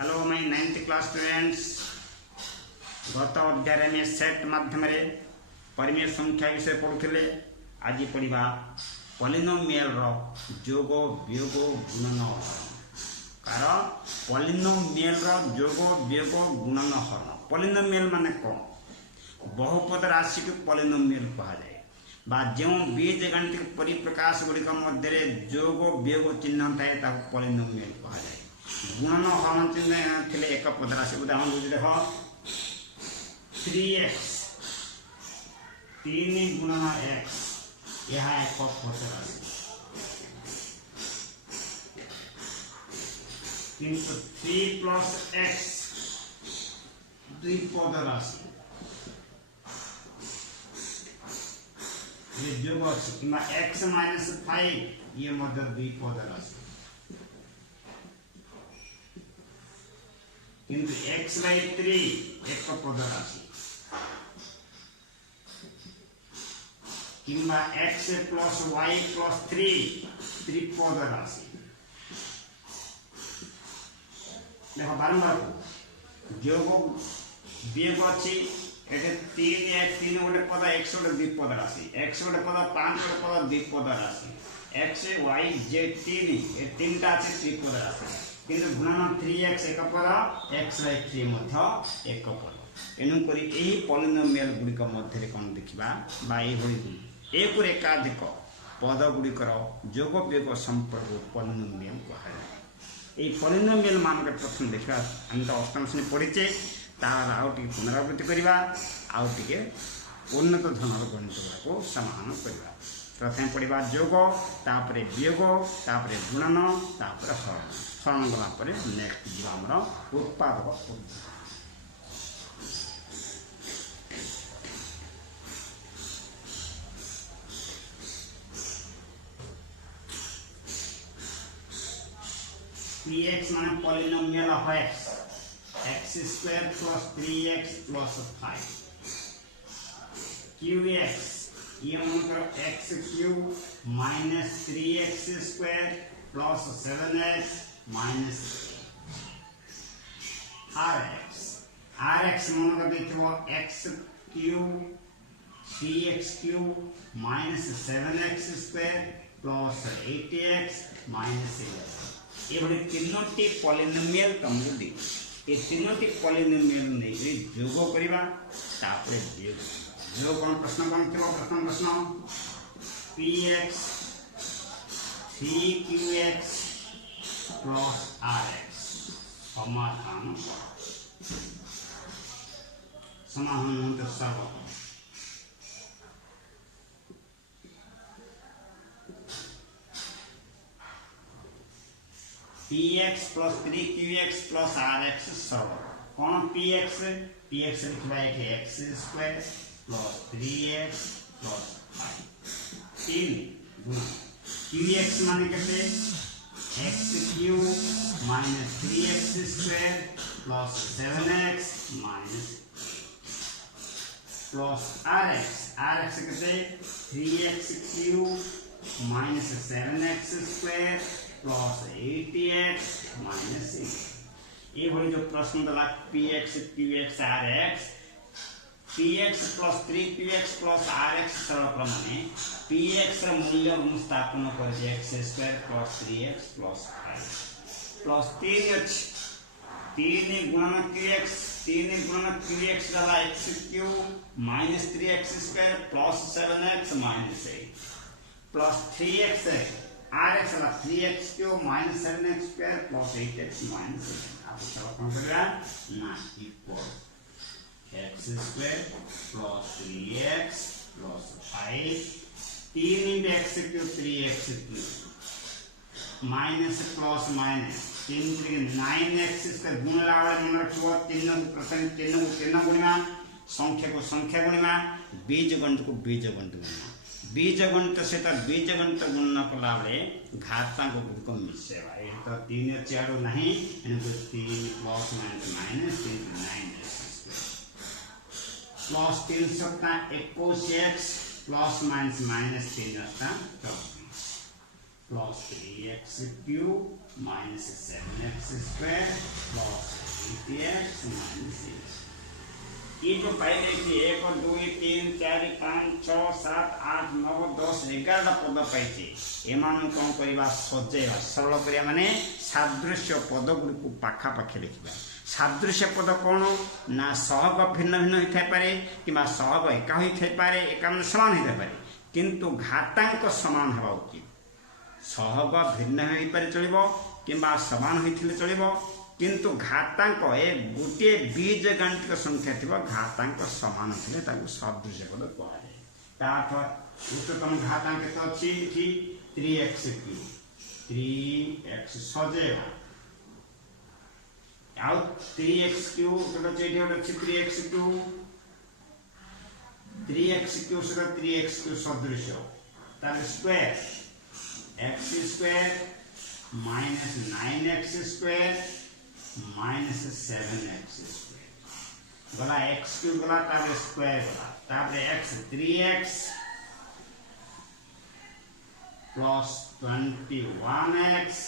Hello my 9th class students. गत अध्याय में सेट माध्यम परिमेय संख्या विषय पढ़ुले। आज पढ़ा पॉलिनोमियल जोग वियोग गुणन हरण। कारण पॉलिनोमियल जोग वियोग गुणन हरण। पॉलिनोमियल माने कौन? बहुपद राशि को पॉलिनोमियल कहा जाए बा जो बीजगणितिक परिप्रकाश गुड़िक मध्य जोग वियोग चिन्ह थाए पॉलिनोमियल कहा जाए। गुणन हरण चिन्ह थे एक पद राशि। उदाहरण दूसरी देख 3x 3 गुणन x यह एक पद राशि। किंतु 3 प्लस x द्विपद राशि ये जोग अच्छी कि x माइनस 5 ये मध्य द्विपद राशि। किंतु x by 3 एक पद राशि किंवा x प्लस y प्लस 3 त्रिपद राशि। देखो बारंबार जोग वियोग अच्छी ये 3 गोटे पद x गोटे द्विपद राशि x गोटे पद 5 गोटे पद द्विपद राशि x y z 3 ये तीनटा अच्छे त्रिपद राशि। किंतु गुणन 3x एक पद x by 3 एक पद। तेणुक यही पॉलिनोमियल गुड़िक मध्य कौन देखा एक एकाधिक पद गुड़िकर जोग वियोग संपर्क पॉलिनोमियल कहुए। ये पॉलिनोमियल मान प्रथम देखा आम तो अष्टम श्रेणी पढ़ीचे तार आउ टे पुनरावृत्ति करवा आउ टे उन्नत धरनर गणित गुड़ाक समाधान करवा। प्रथम पढ़ा जोग तापर वियोग तापर गुणन तापर हरण। हरण गलापर नेक्स्ट जीवा उत्पादक। px माने polynomial of x square plus 3x plus 5 qx ये मन करो x cube minus 3x square plus 7x minus rx मन कर देखो x cube 3x cube minus 7x square plus 8x minus 11 ये बड़े तीनोटी पॉलिनोमियल तुमको दी। ये तीनोटी पॉलिनोमियल नहीं जोग करवा तापर वियोग। जो कौन प्रश्न कौन थी प्रथम प्रश्न px 3qx प्लस rx समाधान समाधान सर्व px plus 3qx plus rx सर्व कौन px लिखा है x square plus 3x plus 5 3 गुणा qx माने कैसे x cube minus 3x square plus 7x minus plus rx कैसे 3x cube minus 7x square plus 8x minus 8। ये जो प्रश्न दला px qx rx px plus 3qx plus rx सरल क्रम px मूल्य स्थापन कर x square plus 3x plus 5 plus 3 गुणन qx दला x cube minus 3x square plus 7x minus 8 plus 3x rx वाला 3x cube minus 7x square plus 8x minus 8। आप चलो कौन करेगा ना equal x square plus 3x plus 5 3 into x cube 3x cube minus plus minus 3 9x square गुणला वाला मन रखियो 3 गुणिमा संख्या को संख्या गुणिमा बीजगणित को बीजगणित गुणिमा बीजगणित सहित बीजगणित गुणन कला बेले घातांक गुड़िक मिसेवा। ये तो 3 4 नहीं 3 प्लस माइनस 3 9x प्लस 3 सत्ता 21x प्लस माइनस माइनस 3 सत्ता plus 3x cube minus 7x square plus 8x minus 8। ये जो पहले थी 1 2 3 4 5 6 7 8 9 10 11 पद पाई एमान कौन करवा सजेवा सरल करिया माने सादृश्य पद गुडी पाखा पाखे लिखिबा। सादृश्य पद कौन ना सहग भिन्न भिन्न होता पारे कि सहग एका होता पारे एका समान होता पारे किंतु घातांक समान हवा उचित। सहग भिन्न हो पारे चलिबो किंबा समान होइथिले चलिबो किंतु घातांक ए गोटे बीज गाणितिक संख्या थी घातांक समान थे सदृश पद कहुए। उच्चतम घातांक तो अच्छी 3x क्यूब 3x सजेवा आउ 3x क्यूब तो अच्छी 3x क्यूब 3x क्यूब से 3x क्यूब सदृश तार square x square minus 9x square minus 7x square गला x क्यूब गला तारे स्क्वायर गला तारे x 3x plus 21x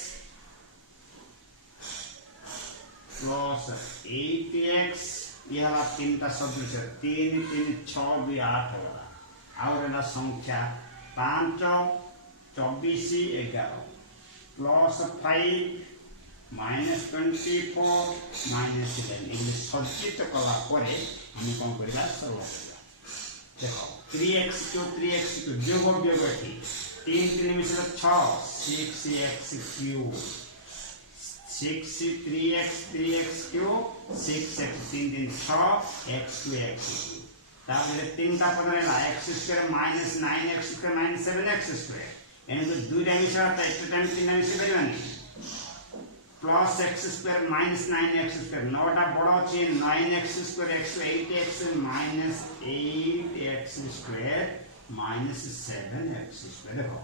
plus 8x ये हला तीनटा सदृश 3 3 6 2 8 गला और एला संख्या 5 24 11 प्लस 5 माइनस 24 माइनस 11 ये सज्जित कला परे हम कौन करबा सरल करबा। देखो 3x क्यूब जोग वियोग एठी 3 3 मिसले 6 6x cube 6 3x cube 6x 3 3 6 x 2x तापर तीनटा पद रहला x square minus 9x square minus 7x square एने तो दुई टाइम मिसला त एक टाइम तीन टाइम मिस करबानी plus x square minus 9x square 9 टा बड़ अछि 9x square x 8x minus 8x square minus 7x square. देखो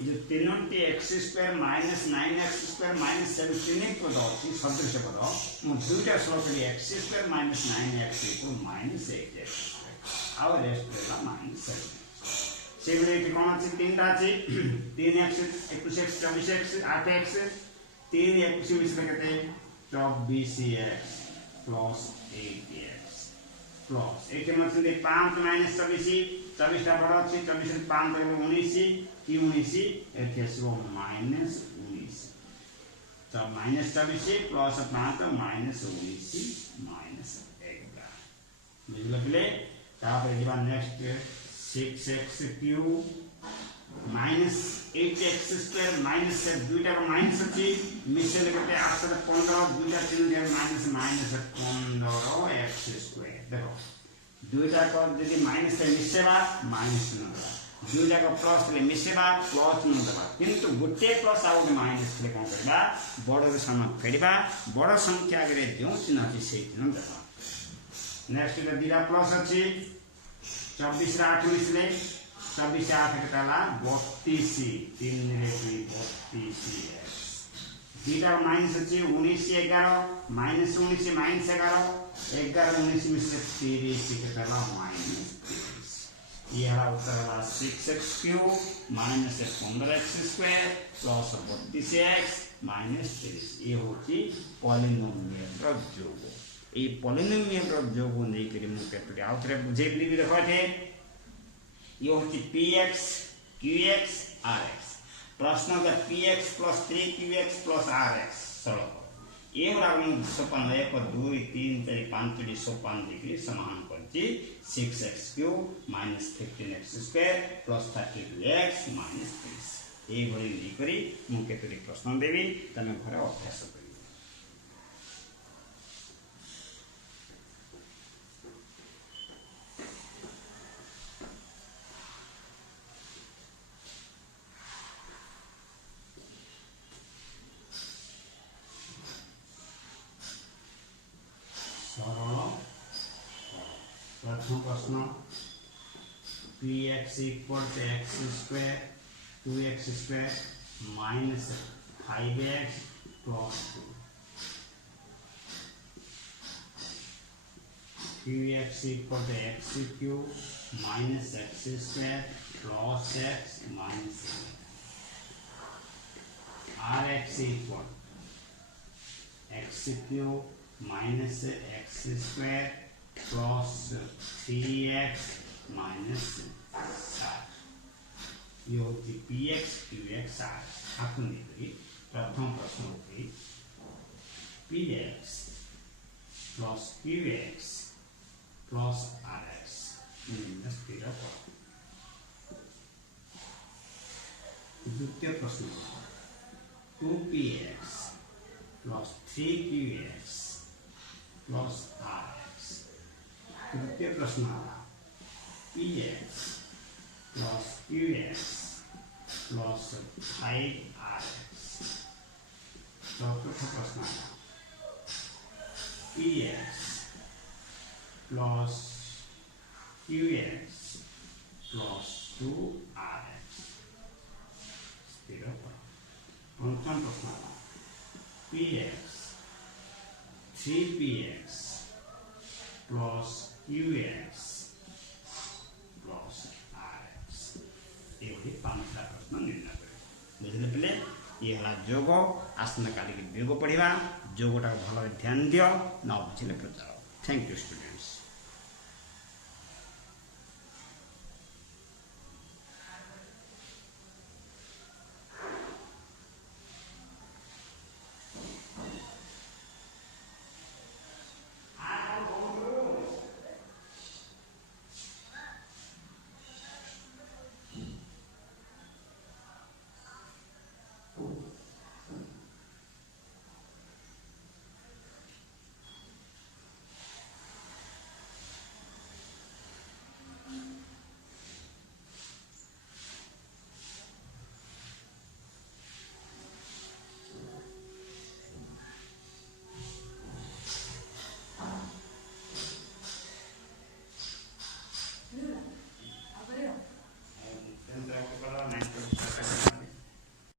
ये जो तीनोटी x square minus 9x square minus 7 तीन पद अछि सदृश पद मु दुईटा सलह करी x square minus 9x equal minus 8x square और रेस्ट रहला माइनस 7 सेगुले कोन अछि तीनटा अछि 3x 21x 24x 8x 3 21 मिसले कहते 24x प्लस 8x प्लस 8 मतलब 5 माइनस 24 24 टा बड़ा अछि 24 5 देबो 19 की 19 एथे आसबो माइनस 19 तो माइनस 24 प्लस 5 माइनस 19 माइनस 11 बुझले पले तापर जेबा next 6x cube minus 8x square minus 7 दुईटा को माइनस अछि मिसले कते 8 से 15 दुईटा तीन दे माइनस 15x स्क्वायर। देखो दुईटा को यदि माइनस से मिसेबा माइनस न देबा दुईटा को प्लस ले मिसेबा प्लस न देबा किंतु गुटे प्लस आ गुटे माइनस ले कोन करबा बड़ रे समान फेडबा बड़ संख्या रे जो चिन्ह अछि से चिन्ह देबा। नेक्स्ट रे दिरा प्लस अछि 24 रे 8 मिसले 24 8 के ताला 32 3 रे 32 दीटा माइनस अछि 19 11 माइनस 19 माइनस 11 11 19 मिसले 30 के ताला माइनस 30 ये हला उत्तर हला 6x cube minus 15x square plus 32x minus 30 ये होची पॉलिनोमियल रो जोग। ए पॉलिनोमियल रो जोग नै करी मु केतरी आउथरे बुझेबली भी देखो थे ये होची px qx rx प्रश्न का px plus 3qx plus rx सरल ये वाला हम सोपान 1 2 3 4 5 सोपान देखली समान करछि 6x cube minus 15x square plus 32x minus 30 ए भली नै करी मु केतरी प्रश्न देबी तमे घरे अभ्यास करी। प्रश्न px equal to x square 2x square minus 5x plus 2 qx equal to x cube minus x square plus x minus 7 rx equal x cube minus x square plus 3x minus 7 ये होती px qx r आपको नहीं प्रथम प्रश्न होती px plus qx plus rx स्थिर द्वितीय प्रश्न 2px plus 3qx plus rx तृतीय प्रश्न px plus qx plus 5rx चतुर्थ प्रश्न px plus qx plus 2rx स्थिर पंचम प्रश्न px 3px plus qx plus rx ये पांचटा प्रश्न निर्णय करें बुझे पे ये है जोग आसना काली वियोग पढ़ा जोगटा भल ध्यान दियो न बुझे प्रचार थैंक यू स्टूडेंट्स।